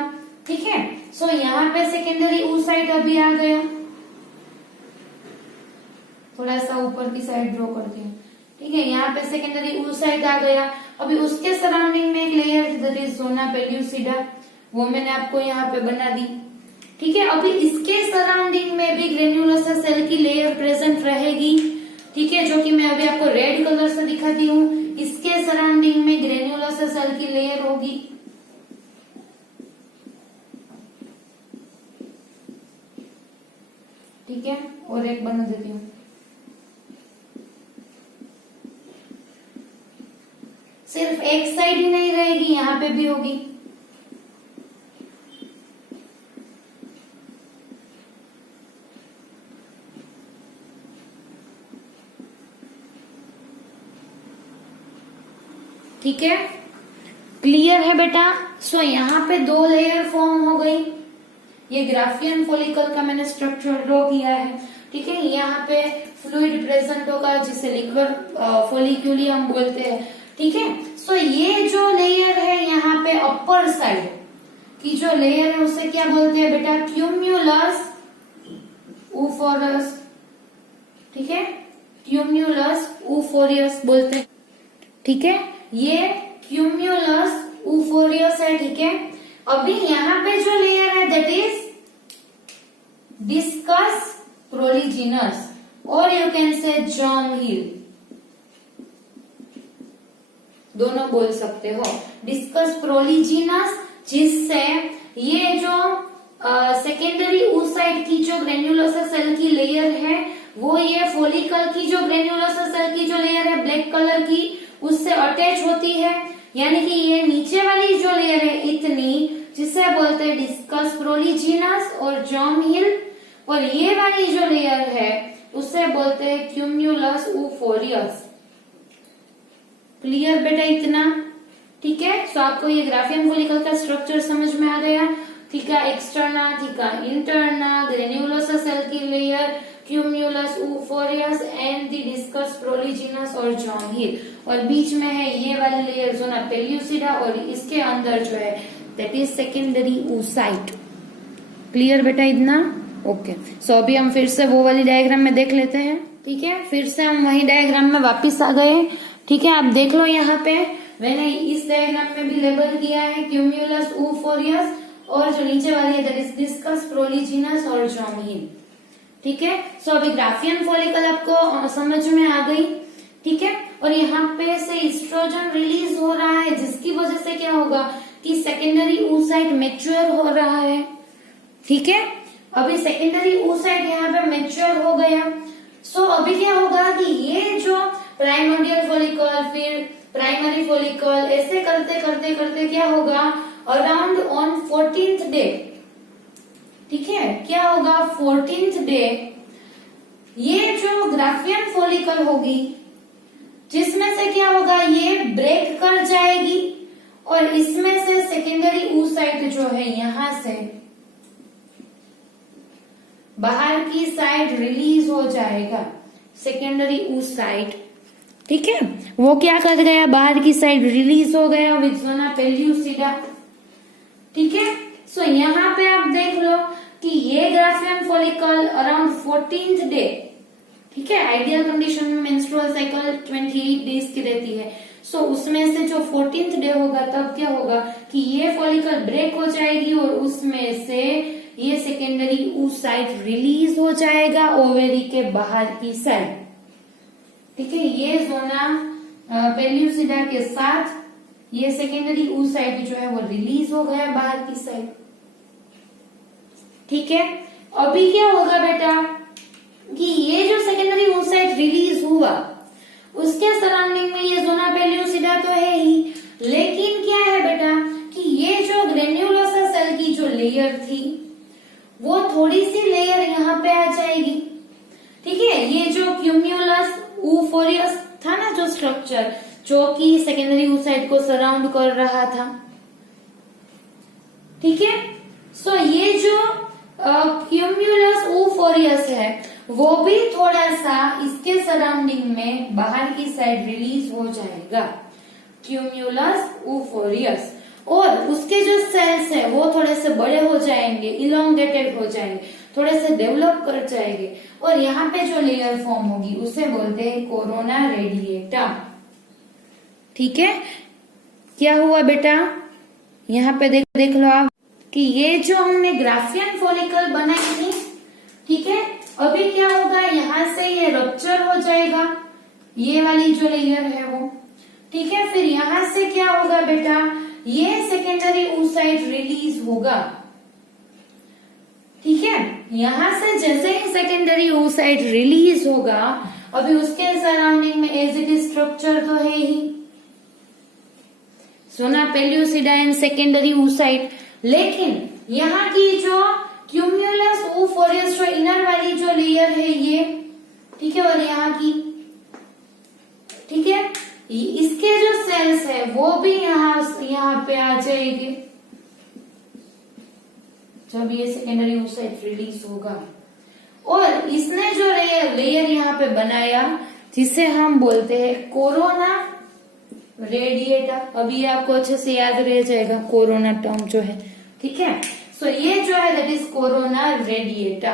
ठीक है, सो यहाँ पे सेकेंडरी उस साइड अभी आ गया, थोड़ा सा ऊपर की साइड ड्रॉ करते हैं। ठीक है, यहाँ पे सेकेंडरी उस साइड आ गया। अभी उसके सराउंडिंग में एक layer that is zona pellucida, वो मैंने आपको यहाँ पे बना दी। ठीक है, अभी इसके सराउंडिंग में भी ग्रेन्युलोसा सेल की लेयर प्रेजेंट रहेगी। ठीक है, जो कि मैं अभी आपको रेड कलर से दिखाती हूँ। इसके सराउंडिंग में ग्रेन्युलोसा सेल की लेयर होगी। ठीक है, और एक बना देती हूँ। सिर्फ एक साइड ही नहीं रहेगी, यहाँ पे भी होगी। ठीक है, क्लियर है बेटा। सो यहाँ पे दो लेयर फॉर्म हो गई। ये ग्राफियन फॉलिकल का मैंने स्ट्रक्चर ड्रॉ किया है। ठीक है, यहाँ पे फ्लूइड प्रेजेंट होगा जिसे लिक्विड फॉलिक्यूली हम बोलते हैं। ठीक है, सो ये जो लेयर है यहाँ पे अपर साइड की जो लेयर है उसे क्या बोलते हैं बेटा, क्यूम्यूलस ऊफोरस। ठीक है, क्यूम्यूलस ऊफोरियस बोलते हैं। ठीक है, ये क्यूम्यूलस ऊफोरियस है। ठीक है, अभी यहाँ पे जो लेयर है दैट इज डिस्कस प्रोलिजिनस और यू कैन से जर्म हिल, दोनों बोल सकते हो। डिस्कस प्रोलिजिनस, जिससे ये जो सेकेंडरी उस साइड की जो ग्रेन्युलोसा सेल की लेयर है वो ये फॉलिकल की जो ग्रेन्युलोसा सेल की जो लेयर है ब्लैक कलर की उससे अटैच होती है। यानी कि ये नीचे वाली जो लेयर है इतनी, जिसे बोलते हैं डिस्कस प्रोलिजिनस और जर्म हिल, और ये वाली जो लेयर है उसे बोलते हैं क्यूम्यूलस ऊफोरियस। क्लियर बेटा इतना? ठीक है, सो आपको ये ग्राफियन फॉलिकल का स्ट्रक्चर समझ में आ गया। Theca externa, theca interna, granulosa cell की layer, cumulus oophorus and the discus proligerus और जर्म हिल, और बीच में है ये वाली लेयर जोना पेल्यूसिडा, और इसके अंदर जो है that is secondary oocyte। Clear बेटा इतना? ओके, सो अभी हम फिर से वो वाली डायग्राम में देख लेते हैं। ठीक है, फिर से हम वही डायग्राम में वापिस आ गए। ठीक है, आप देख लो यहाँ पे मैंने इस डायग्राम में भी लेबल किया है क्यूम्यूलस ऊफोरियस, और जो नीचे वाली है दैट इज डिस्कस प्रोलिजिनस और जर्म हिल। ठीक है, सो अभी ग्राफियन फॉलिकल आपको समझ में आ गई। ठीक है, और यहाँ पे से एस्ट्रोजन रिलीज हो रहा है, जिसकी वजह से क्या होगा कि सेकेंडरी oocyte मैच्योर हो रहा है। ठीक है, अभी सेकेंडरी oocyte यहाँ पे मैच्योर हो गया। सो अभी क्या होगा कि ये जो प्राइमोडियल फॉलिकल, फिर प्राइमरी फॉलिकल, ऐसे करते करते करते क्या होगा, अराउंड ऑन 14th डे, ठीक है, क्या होगा 14th डे, ये जो ग्राफियन फॉलिकल होगी जिसमें से क्या होगा ये ब्रेक कर जाएगी, और इसमें से सेकेंडरी oocyte जो है यहां से बाहर की साइड रिलीज हो जाएगा। सेकेंडरी oocyte, ठीक है, वो क्या कर गया, बाहर की साइड रिलीज हो गया विद जोना पेल्यूसिडा। ठीक है, सो यहाँ पे आप देख लो कि ये Graafian follicle around 14th day, ठीक है, आइडियल कंडीशन में मेंस्ट्रुअल साइकिल 28 डेज की रहती है। सो उसमें से जो 14th डे होगा तब क्या होगा कि ये फॉलिकल ब्रेक हो जाएगी और उसमें से ये सेकेंडरी उस साइड रिलीज हो जाएगा ओवेरी के बाहर की साइड। ठीक है, ये जोना पेल्यूसिडा के साथ ये सेकेंडरी oocyte जो है वो रिलीज हो गया बाहर की साइड। ठीक है, अभी क्या होगा बेटा कि ये जो सेकेंडरी oocyte रिलीज हुआ उसके सराउंडिंग में ये जोना पेल्यूसिडा तो है ही, लेकिन क्या है बेटा कि ये जो ग्रेन्युलोसा सेल की जो लेयर थी वो थोड़ी सी लेयर यहाँ पे आ जाएगी। ठीक है, ये जो क्यूम्यूलस ऊफोरियस था ना जो स्ट्रक्चर जो कि सेकेंडरी oocyte को सराउंड कर रहा था। ठीक है, सो ये जो क्यूम्यूलस ऊफोरियस है वो भी थोड़ा सा इसके सराउंडिंग में बाहर की साइड रिलीज हो जाएगा, क्यूम्यूलस ऊफोरियस, और उसके जो सेल्स है वो थोड़े से बड़े हो जाएंगे, इलोंगेटेड हो जाएंगे, थोड़े से डेवलप कर जाएंगे, और यहाँ पे जो लेयर फॉर्म होगी उसे बोलते हैं कोरोना रेडिएटा। ठीक है, क्या हुआ बेटा, यहाँ पे देख लो आप कि ये जो हमने ग्राफियन फॉलिकल बनाई थी, ठीक है, अभी क्या होगा, यहाँ से ये रप्चर हो जाएगा, ये वाली जो लेयर है वो। ठीक है, फिर यहाँ से क्या होगा बेटा, ये सेकेंडरी oocyte रिलीज होगा। ठीक है, यहाँ से जैसे ही सेकेंडरी oocyte रिलीज होगा, अभी उसके सराउंडिंग में एज इट इज स्ट्रक्चर तो है ही, जोना पेल्यूसिडा एंड सेकेंडरी oocyte, लेकिन यहाँ की जो क्यूम्यूलस ऊफोरियस जो इनर वाली जो लेयर है ये, ठीक है, और यहाँ की, ठीक है, इसके जो सेल्स है वो भी यहाँ पे आ जाएंगे जब ये सेकेंडरी oocyte रिलीज होगा। और इसने जो लेयर यहाँ पे बनाया जिसे हम बोलते हैं कोरोना रेडिएटा, अभी आपको अच्छे से याद रह जाएगा कोरोना टर्म जो है। ठीक है, सो ये जो है that is corona radiata.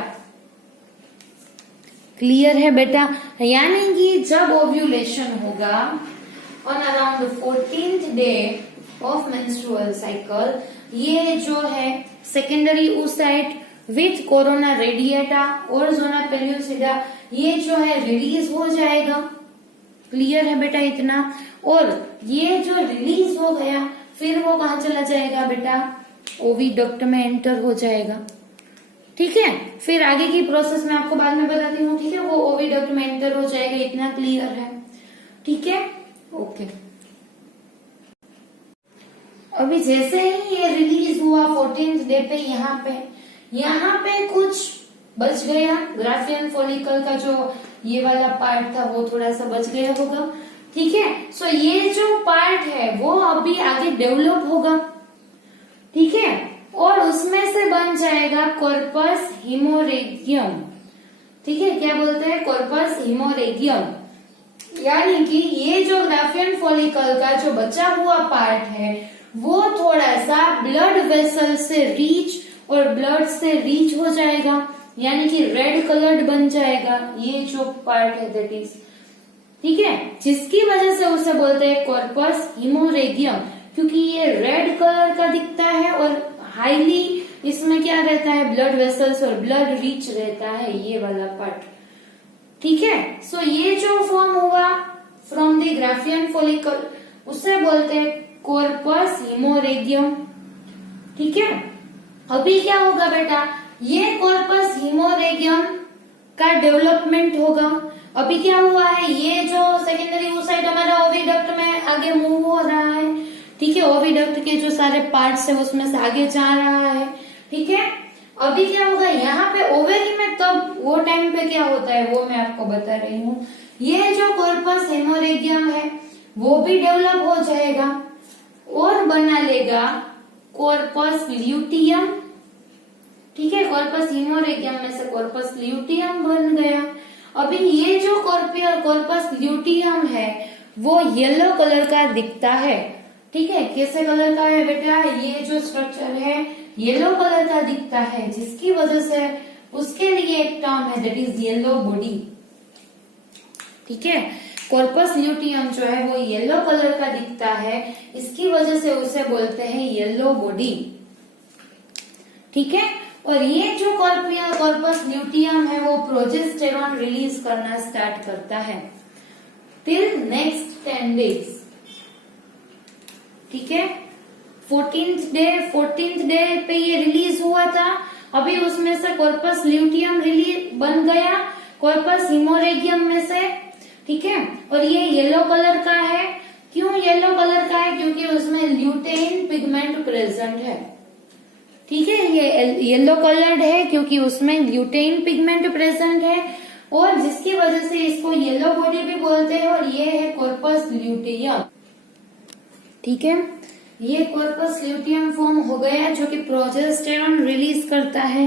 Clear है बेटा, यानी कि जब ओव्यूलेशन होगा on around 14th day of menstrual cycle, ये जो है secondary oocyte with corona radiata और जोना पेल्यूसिडा ये जो है रिलीज हो जाएगा। क्लियर है बेटा इतना, और ये जो रिलीज हो गया फिर वो कहाँ चला जाएगा बेटा, ओविडक्ट में एंटर हो जाएगा। ठीक है, फिर आगे की प्रोसेस मैं आपको बाद में बताती हूँ। ठीक है, वो ओविडक्ट में एंटर हो जाएगा, इतना क्लियर है। ठीक है, ओके। अभी जैसे ही ये रिलीज हुआ 14th डे पे, यहाँ पे कुछ बच गया, ग्राफियन फॉलिकल का जो ये वाला पार्ट था वो थोड़ा सा बच गया होगा। ठीक है, सो ये जो पार्ट है वो अभी आगे डेवलप होगा। ठीक है, और उसमें से बन जाएगा कॉर्पस हिमोरेगियम। ठीक है, क्या बोलते हैं, कॉर्पस हिमोरेगियम, यानी कि ये जो ग्राफियन फॉलिकल का जो बचा हुआ पार्ट है वो थोड़ा सा ब्लड वेसल से रीच और ब्लड से रीच हो जाएगा, यानी कि रेड कलर्ड बन जाएगा ये जो पार्ट है दैट इज। ठीक है, जिसकी वजह से उसे बोलते हैं कॉर्पस हिमोरेगियम, क्योंकि ये रेड कलर का दिखता है और हाईली इसमें क्या रहता है, ब्लड वेसल्स और ब्लड रीच रहता है ये वाला पार्ट। ठीक है, सो ये जो फॉर्म हुआ फ्रॉम द ग्राफियन फॉलिकल उसे बोलते हैं कॉर्पस हिमोरेगियम। ठीक है, अभी क्या होगा बेटा, ये कॉर्पस हिमोरेगियम का डेवलपमेंट होगा। अभी क्या हुआ है, ये जो सेकेंडरी oocyte हमारा ओविडक्ट में आगे मूव हो रहा है। ठीक है, ओविडक्ट के जो सारे पार्ट्स है उसमें से आगे जा रहा है। ठीक है, अभी क्या होगा, यहाँ पे ओवेरी में तब वो टाइम पे क्या होता है वो मैं आपको बता रही हूँ। ये जो कॉर्पस हेमोरेगियम है वो भी डेवलप हो जाएगा और बना लेगा कॉर्पस ल्यूटियम। ठीक है, कॉर्पस हिमोरेगियम में से कॉर्पस ल्यूटियम बन गया। अभी ये जो कॉर्पस ल्यूटियम है वो येलो कलर का दिखता है। ठीक है, कैसे कलर का है बेटा, ये जो स्ट्रक्चर है येलो कलर का दिखता है, जिसकी वजह से उसके लिए एक टर्म है दैट इज येलो बॉडी। ठीक है, कॉर्पस ल्यूटियम जो है वो येलो कलर का दिखता है, इसकी वजह से उसे बोलते हैं येलो बॉडी। ठीक है, और ये जो कॉर्पस ल्यूटियम है वो प्रोजेस्टेरॉन रिलीज करना स्टार्ट करता है टिल नेक्स्ट 10 डेज। ठीक है, 14th डे पे ये रिलीज हुआ था। अभी उसमें से कॉर्पस ल्यूटियम रिलीज बन गया कॉर्पस हिमोरेगियम में से। ठीक है, और ये येलो कलर का है। क्यों येलो कलर का है? क्योंकि उसमें ल्यूटेन पिगमेंट प्रेजेंट है। ठीक है, ये येलो कलर्ड है क्योंकि उसमें ल्यूटेन पिगमेंट प्रेजेंट है और जिसकी वजह से इसको येलो बॉडी भी बोलते हैं। और ये है कॉर्पस ल्यूटियम। ठीक है, ये कॉर्पस ल्यूटियम फॉर्म हो गया जो कि प्रोजेस्टेरॉन रिलीज करता है।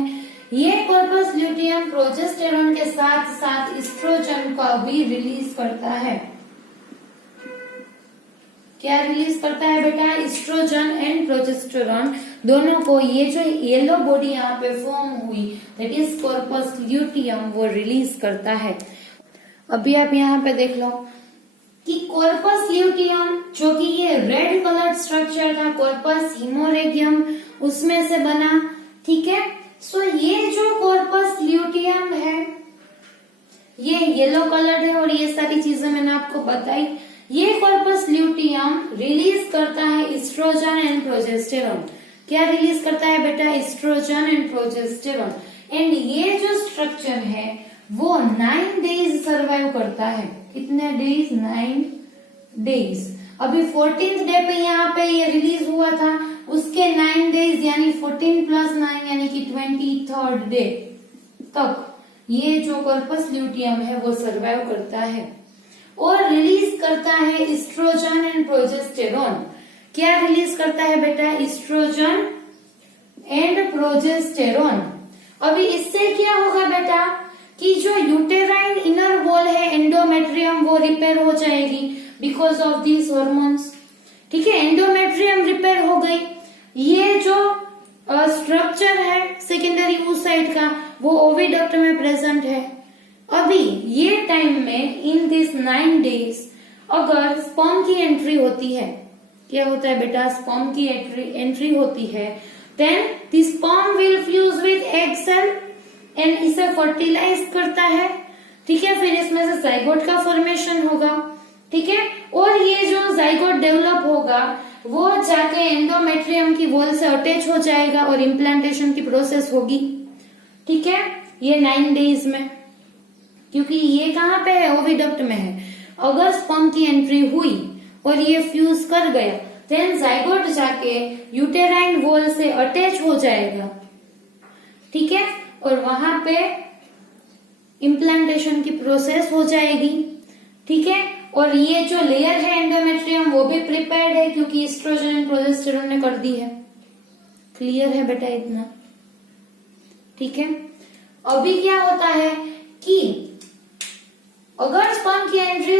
ये कॉर्पस ल्यूटियम प्रोजेस्टेरॉन के साथ साथ एस्ट्रोजन का भी रिलीज करता है। क्या रिलीज करता है बेटा? एस्ट्रोजन एंड प्रोजेस्टेरॉन दोनों को। ये जो येलो बॉडी यहाँ पे फॉर्म हुई दैट इज कॉर्पस ल्यूटियम वो रिलीज करता है। अभी आप यहाँ पे देख लो कि कॉर्पस ल्यूटियम जो कि ये रेड कलर स्ट्रक्चर था कॉर्पस हिमोरेगियम उसमें से बना। ठीक है, सो ये जो कॉर्पस ल्यूटियम है ये येलो कलर है और ये सारी चीजें मैंने आपको बताई। ये कॉर्पस ल्यूटियम रिलीज करता है एस्ट्रोजन एंड प्रोजेस्टेरॉन। क्या रिलीज करता है बेटा? Oestrogen and progesterone. एंड ये जो स्ट्रक्चर है वो 9 डेज सर्वाइव करता है। कितने डेज? 9 डेज। अभी 14th डे पे यहाँ पे ये रिलीज हुआ था, उसके 9 डेज यानी 14 + 9 यानी कि 23rd डे तक ये जो कॉर्पस ल्यूटियम है वो सर्वाइव करता है और रिलीज करता है एस्ट्रोजन एंड प्रोजेस्टेरॉन। क्या रिलीज करता है बेटा? Oestrogen and progesterone. अभी इससे क्या होगा बेटा कि जो यूटेराइन इनर वॉल है एंडोमेट्रियम वो रिपेयर हो जाएगी बिकॉज ऑफ दीज हॉर्मोन्स। ठीक है, एंडोमेट्रियम रिपेयर हो गई। ये जो स्ट्रक्चर है सेकेंडरी oocyte का वो ओविडक्ट में प्रेजेंट है। अभी ये टाइम में इन दिस 9 डेज अगर स्पर्म की एंट्री होती है, क्या होता है बेटा? स्पर्म की एंट्री होती है, then the sperm will fuse with egg cell and इसे फर्टिलाइज करता है। ठीक है, फिर इसमें से जाइगोट का फॉर्मेशन होगा। ठीक है, और ये जो जाइगोट डेवलप होगा वो जाके एंडोमेट्रियम की वॉल से अटैच हो जाएगा और इम्प्लांटेशन की प्रोसेस होगी। ठीक है, ये 9 डेज में, क्योंकि ये कहाँ पे है? ओविडक्ट में है। अगर स्पर्म की एंट्री हुई और ये फ्यूज कर गया देन जाइगोट जाके यूटेराइन वॉल से अटैच हो जाएगा। ठीक है, और वहां पे इम्प्लांटेशन की प्रोसेस हो जाएगी। ठीक है, और ये जो लेयर है एंडोमेट्रियम वो भी प्रिपेयर्ड है क्योंकि एस्ट्रोजन एंड प्रोजेस्टेरॉन ने कर दी है। क्लियर है बेटा इतना? ठीक है, अभी क्या होता है कि अगर स्पर्म की एंट्री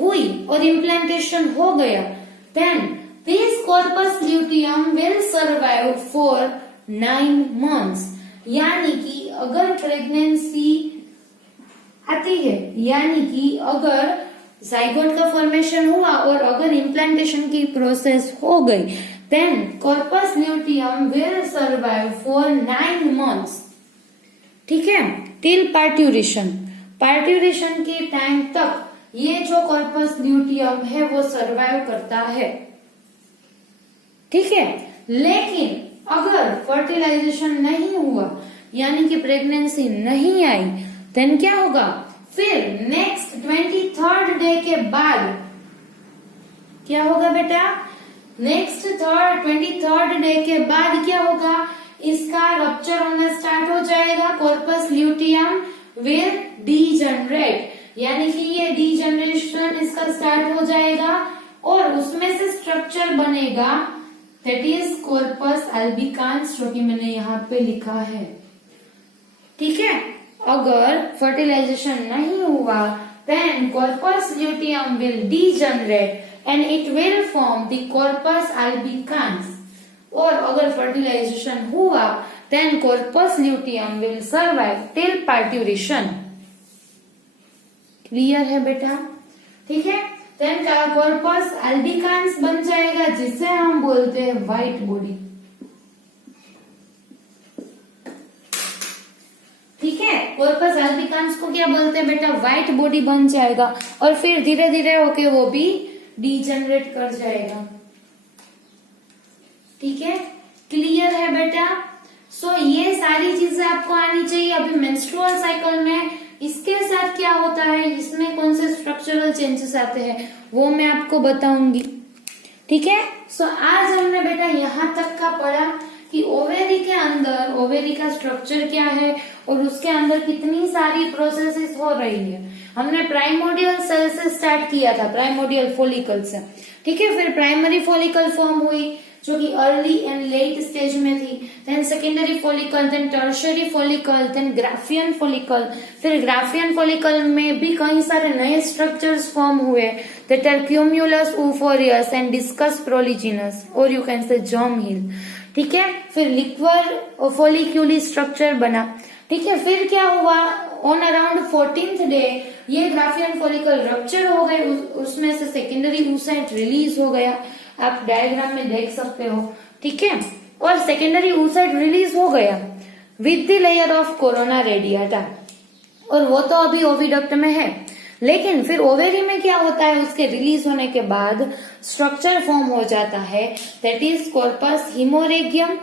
हुई और इम्प्लांटेशन हो गया then this corpus luteum will survive for 9 months। यानी कि अगर प्रेगनेंसी आती है यानी कि अगर जाइगोट का फॉर्मेशन हुआ और अगर इम्प्लांटेशन की प्रोसेस हो गई then corpus luteum will survive for 9 months। ठीक है, टिल पार्ट्यूरेशन। पार्ट्यूरेशन के टाइम तक ये जो कॉर्पस ल्यूटियम है वो सर्वाइव करता है। ठीक है, लेकिन अगर फर्टिलाइजेशन नहीं हुआ यानी कि प्रेगनेंसी नहीं आई देन क्या होगा? फिर नेक्स्ट 23rd डे के बाद क्या होगा बेटा? नेक्स्ट 23rd डे के बाद क्या होगा? इसका रप्चर होना स्टार्ट हो जाएगा। कॉर्पस ल्यूटियम विल डीजनरेट यानी कि ये डीजनरेशन इसका स्टार्ट हो जाएगा और उसमें से स्ट्रक्चर बनेगा दैट इज कॉर्पस अल्बिकान्स जो कि मैंने यहाँ पे लिखा है। ठीक है, अगर फर्टिलाइजेशन नहीं हुआ then corpus luteum will degenerate and it will form the corpus albicans. और अगर फर्टिलाइजेशन हुआ then corpus luteum will survive till parturition. Clear है बेटा? ठीक है, देन कॉर्पस अल्बिकान्स बन जाएगा जिसे हम बोलते हैं व्हाइट बॉडी। है। कॉर्पस अल्बिकांस को क्या बोलते हैं बेटा, व्हाइट बॉडी बन जाएगा और फिर धीरे धीरे होके वो भी डीजनरेट कर जाएगा। ठीक है, क्लियर है बेटा। सो ये सारी चीजें आपको आनी चाहिए। अभी मेंस्ट्रुअल साइकिल में इसके साथ क्या होता है, इसमें कौन से स्ट्रक्चरल चेंजेस आते हैं वो मैं आपको बताऊंगी। ठीक है, सो आज हमने बेटा यहाँ तक का पढ़ा कि ओवेरी के अंदर ओवेरी का स्ट्रक्चर क्या है और उसके अंदर कितनी सारी प्रोसेसेस हो रही है। हमने प्राइमोडियल सेल से स्टार्ट किया था, प्राइमोडियल फॉलिकल से। ठीक है, फिर प्राइमरी फॉलिकल फॉर्म हुई जो कि अर्ली एंड लेट स्टेज में थी, then secondary follicle, then tertiary follicle, then Graafian follicle. फिर ग्राफियन फॉलिकल में भी कई सारे नए स्ट्रक्चर्स फॉर्म हुए, that are cumulus, oophorus and discus proligerus, और you can say germ hill. ठीक है, फिर लिक्वर फॉलिक्यूली स्ट्रक्चर बना। ठीक है, फिर क्या हुआ, ऑन अराउंड 14th डे ये ग्राफियन फॉलिकल रप्चर हो गए, उसमें से सेकेंडरी oocyte रिलीज हो गया, आप डायग्राम में देख सकते हो। ठीक है, और सेकेंडरी oocyte रिलीज हो गया with the layer of corona radiata, और वो तो अभी ओविडक्ट में है। लेकिन फिर ओवेरी में क्या होता है, उसके रिलीज होने के बाद स्ट्रक्चर फॉर्म हो जाता है, दैट इज कॉर्पस हिमोरेगियम।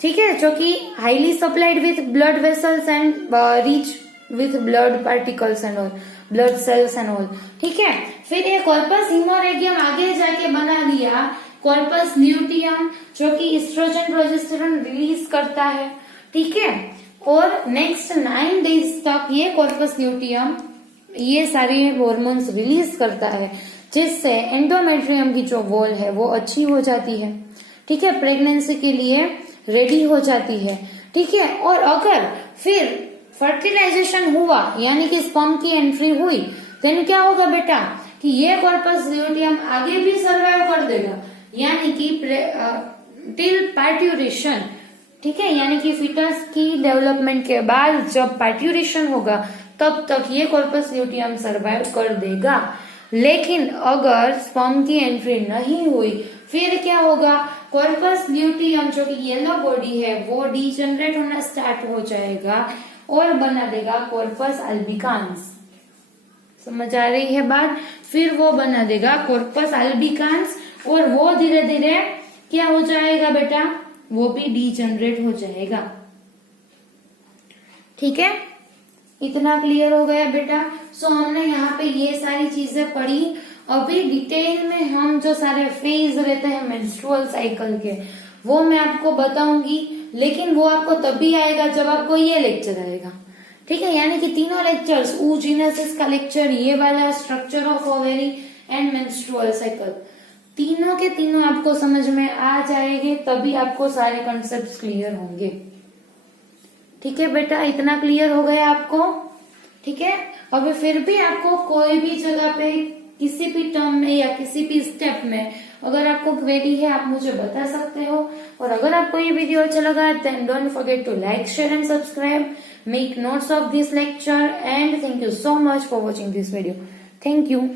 ठीक है, जो कि highly supplied with blood vessels and rich with blood particles and all, blood cells and all. ठीक है, फिर ये कॉर्पस हिमोरेगियम आगे जाके बना दिया कॉर्पस ल्यूटियम, जो कि एस्ट्रोजन प्रोजेस्टेरोन रिलीज करता है। ठीक है, और नेक्स्ट 9 डेज तक ये कॉर्पस ल्यूटियम ये सारी हॉर्मोन्स रिलीज करता है, जिससे एंडोमेट्रियम की जो वॉल है वो अच्छी हो जाती है। ठीक है, प्रेगनेंसी के लिए रेडी हो जाती है। ठीक है, और अगर फिर फर्टिलाइजेशन हुआ यानी कि स्पर्म की एंट्री हुई, देन क्या होगा बेटा कि ये कॉर्पस ल्यूटियम आगे भी सर्वाइव कर देगा, यानी कि टिल पार्ट्यूरेशन। ठीक है, यानी कि फीटस की डेवलपमेंट के बाद जब पार्ट्यूरेशन होगा तब तक ये कॉर्पस ल्यूटियम सर्वाइव कर देगा। लेकिन अगर स्पर्म की एंट्री नहीं हुई फिर क्या होगा, कॉर्पस ल्यूटियम जो कि येलो बॉडी है वो डीजनरेट होना स्टार्ट हो जाएगा और बना देगा कॉर्पस अल्बिकांस। समझ आ रही है बात? फिर वो बना देगा कॉर्पस अल्बिकांस और वो धीरे धीरे क्या हो जाएगा बेटा, वो भी डीजनरेट हो जाएगा। ठीक है, इतना क्लियर हो गया बेटा। सो हमने यहाँ पे ये सारी चीजें पढ़ी। अभी डिटेल में हम जो सारे फेज रहते हैं मेंस्ट्रुअल साइकिल के वो मैं आपको बताऊंगी, लेकिन वो आपको तभी आएगा जब आपको ये लेक्चर आएगा। ठीक है, यानी कि तीनों लेक्चर्स, oogenesis का लेक्चर, ये वाला structure of ovary and menstrual cycle, तीनों के तीनों आपको समझ में आ जाएंगे, तभी आपको सारे कॉन्सेप्ट्स क्लियर होंगे। ठीक है बेटा, इतना क्लियर हो गया आपको? ठीक है, अभी फिर भी आपको कोई भी जगह पे किसी भी टर्म में या किसी भी स्टेप में अगर आपको क्वेरी है आप मुझे बता सकते हो। और अगर आपको ये वीडियो अच्छा लगा then don't forget to like, share and subscribe, make notes of this lecture, and thank you so much for watching this video. Thank you.